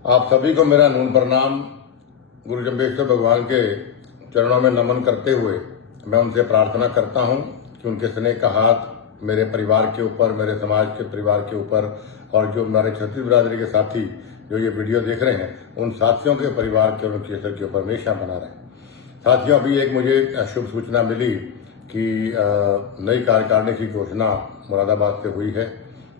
आप सभी को मेरा नून प्रणाम। गुरु जम्बेश्वर भगवान के चरणों में नमन करते हुए मैं उनसे प्रार्थना करता हूं कि उनके स्नेह का हाथ मेरे परिवार के ऊपर, मेरे समाज के परिवार के ऊपर और जो हमारे क्षत्रिय बिरादरी के साथी जो ये वीडियो देख रहे हैं उन साथियों के परिवार के और उनके असर के ऊपर हमेशा बना रहे। साथियों, अभी एक मुझे शुभ सूचना मिली कि नई कार्यकारिणी की घोषणा मुरादाबाद से हुई है।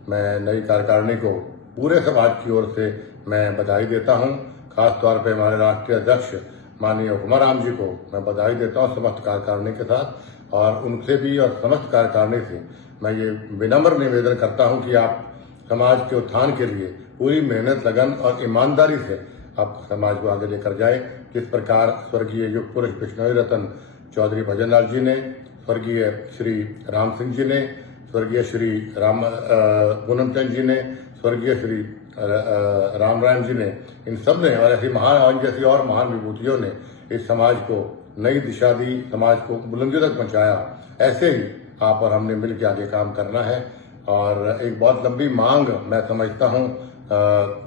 मैं नई कार्यकारिणी को पूरे समाज की ओर से मैं बधाई देता हूं। खास तौर पे हमारे राष्ट्रीय अध्यक्ष माननीय हुकुमाराम जी को मैं बधाई देता हूं समस्त कार्यकारिणी के साथ, और उनसे भी और समस्त कार्यकारिणी से मैं ये विनम्र निवेदन करता हूं कि आप समाज के उत्थान के लिए पूरी मेहनत, लगन और ईमानदारी से आप समाज को आगे लेकर जाए। जिस प्रकार स्वर्गीय युग पुरुष बिश्नोई रतन चौधरी भजन लाल जी ने, स्वर्गीय श्री राम सिंह जी ने, स्वर्गीय श्री पूनम चंद जी ने, स्वर्गीय श्री राम जी ने, इन सब ने और ऐसी महान जैसी और महान विभूतियों ने इस समाज को नई दिशा दी, समाज को बुलंदियों तक पहुंचाया। ऐसे ही आप और हमने मिलकर आगे काम करना है। और एक बहुत लंबी मांग मैं समझता हूं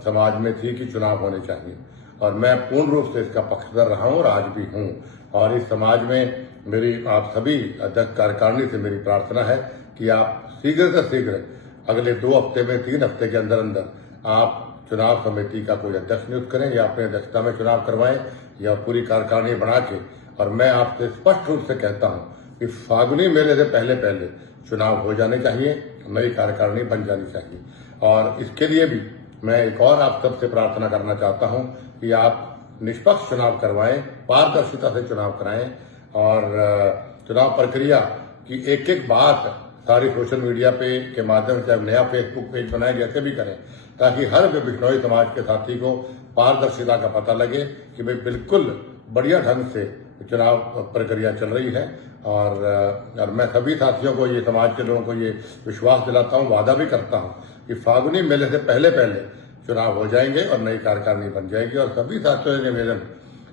समाज में थी कि चुनाव होने चाहिए, और मैं पूर्ण रूप से इसका पक्षधर रहा हूं और आज भी हूं। और इस समाज में मेरी आप सभी अध्यक्ष कार्यकारिणी से मेरी प्रार्थना है कि आप शीघ्र से शीघ्र अगले 2 हफ्ते में, 3 हफ्ते के अंदर अंदर आप चुनाव समिति का कोई अध्यक्ष नियुक्त करें या अपने अध्यक्षता में चुनाव करवाएं या पूरी कार्यकारिणी बना के। और मैं आपसे स्पष्ट रूप से कहता हूं कि फागुनी मेले से पहले पहले चुनाव हो जाने चाहिए, नई कार्यकारिणी बन जानी चाहिए। और इसके लिए भी मैं एक और आप सबसे प्रार्थना करना चाहता हूं कि आप निष्पक्ष चुनाव करवाएं, पारदर्शिता से चुनाव कराएं, और चुनाव प्रक्रिया की एक एक बात सारी सोशल मीडिया पे के माध्यम से नया फेसबुक पेज बनाए, जैसे भी करें, ताकि हर बिश्नोई समाज के साथी को पारदर्शिता का पता लगे कि भाई बिल्कुल बढ़िया ढंग से चुनाव प्रक्रिया चल रही है। और मैं सभी साथियों को, ये समाज के लोगों को ये विश्वास दिलाता हूँ, वादा भी करता हूँ कि फागुनी मेले से पहले पहले चुनाव हो जाएंगे और नई कार्यकारिणी बन जाएगी। और सभी साथियों से निवेदन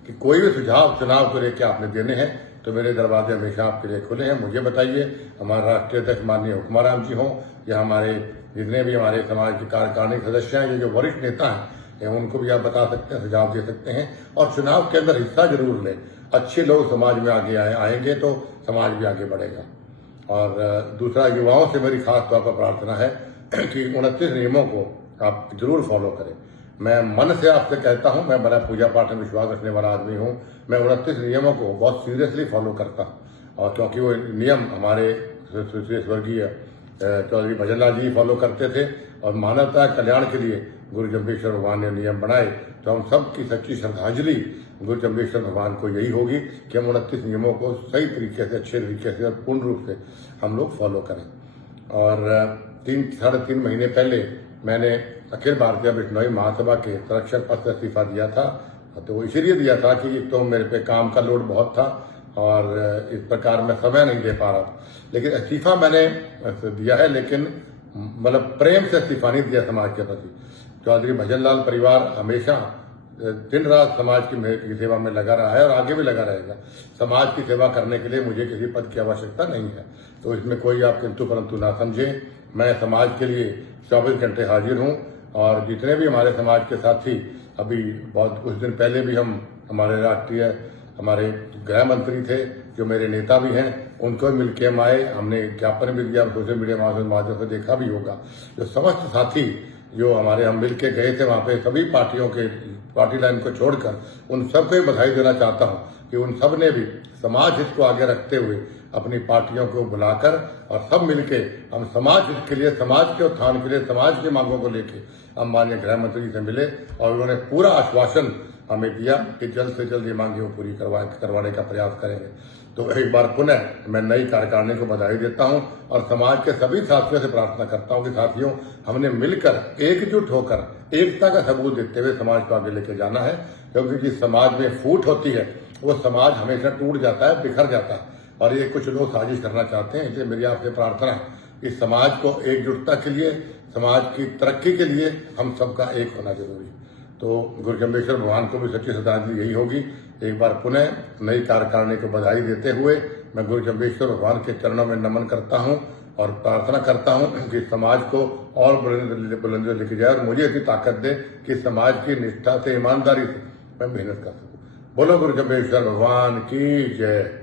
कि कोई भी सुझाव चुनाव को लेकर आपने देने हैं तो मेरे दरवाजे हमेशा आपके लिए खुले हैं। मुझे बताइए, हमारे राष्ट्रीय अध्यक्ष माननीय हुकुमाराम जी हों या हमारे जितने भी हमारे समाज के कार्यकारिणी सदस्य हैं, ये जो वरिष्ठ नेता हैं, उनको भी आप बता सकते हैं, सुझाव दे सकते हैं। और चुनाव के अंदर हिस्सा जरूर लें। अच्छे लोग समाज में आगे आएंगे तो समाज भी आगे बढ़ेगा। और दूसरा, युवाओं से मेरी खास तौर पर प्रार्थना है कि 29 नियमों को आप जरूर फॉलो करें। मैं मन से आपसे कहता हूं, मैं बड़ा पूजा पाठ में विश्वास रखने वाला आदमी हूं। मैं 29 नियमों को बहुत सीरियसली फॉलो करता हूं, और क्योंकि वो नियम हमारे स्वर्गीय चौधरी भजन लाल जी फॉलो करते थे, और मानवता कल्याण के लिए गुरु जम्बेश्वर भगवान ने नियम बनाए, तो हम सब की सच्ची श्रद्धांजलि गुरु जम्बेश्वर भगवान को यही होगी कि हम 29 नियमों को सही तरीके से, अच्छे तरीके से और पूर्ण रूप से हम लोग फॉलो करें। और 3-3.5 महीने पहले मैंने अखिल भारतीय बिश्नोई महासभा के संरक्षक पद से इस्तीफा दिया था। तो वो इसलिए दिया था कि एक तो मेरे पे काम का लोड बहुत था और इस प्रकार मैं समय नहीं दे पा रहा था। लेकिन इस्तीफा मैंने दिया है, लेकिन मतलब प्रेम से इस्तीफा नहीं दिया समाज के प्रति। चौधरी भजन लाल परिवार हमेशा दिन रात समाज की सेवा में लगा रहा है और आगे भी लगा रहेगा। समाज की सेवा करने के लिए मुझे किसी पद की आवश्यकता नहीं है, तो इसमें कोई आप किंतु परंतु ना समझे। मैं समाज के लिए 24 घंटे हाजिर हूं, और जितने भी हमारे समाज के साथी, अभी बहुत कुछ दिन पहले भी हमारे राष्ट्रीय हमारे गृह मंत्री थे जो मेरे नेता भी हैं, उनको मिलकर हम आए। हमने ज्ञापन भी दिया, सोशल मीडिया माध्यम से देखा भी होगा। जो समस्त साथी जो हमारे हम मिल के गए थे वहां पे, सभी पार्टियों के पार्टी लाइन को छोड़कर उन सबको बधाई देना चाहता हूं कि उन सब ने भी समाज हित को आगे रखते हुए अपनी पार्टियों को बुलाकर और सब मिलके हम समाज हित के लिए, समाज के उत्थान के लिए, समाज की मांगों को लेके हम माननीय गृह मंत्री से मिले, और उन्होंने पूरा आश्वासन हमें दिया कि जल्द से जल्द ये मांगे पूरी करवाने का प्रयास करेंगे। तो एक बार पुनः मैं नई कार्यकारिणी को बधाई देता हूं और समाज के सभी साथियों से प्रार्थना करता हूं कि साथियों, हमने मिलकर एकजुट होकर एकता का सबूत देते हुए समाज को आगे लेके जाना है। क्योंकि जिस समाज में फूट होती है वो समाज हमेशा टूट जाता है, बिखर जाता है, और ये कुछ लोग साजिश करना चाहते हैं। इसलिए मेरी आपसे प्रार्थना है कि समाज को एकजुटता के लिए, समाज की तरक्की के लिए हम सबका एक होना जरूरी है। तो गुरु जम्बेश्वर भगवान को भी सच्ची श्रद्धांजलि यही होगी। एक बार पुनः नई कार्यकारिणी को बधाई देते हुए मैं गुरु जम्बेश्वर भगवान के चरणों में नमन करता हूं और प्रार्थना करता हूं कि समाज को और बुलंदियों लेके जाए और मुझे ऐसी ताकत दे कि समाज की निष्ठा से, ईमानदारी से मैं मेहनत कर सकूं। बोलो गुरु जम्बेश्वर भगवान की जय।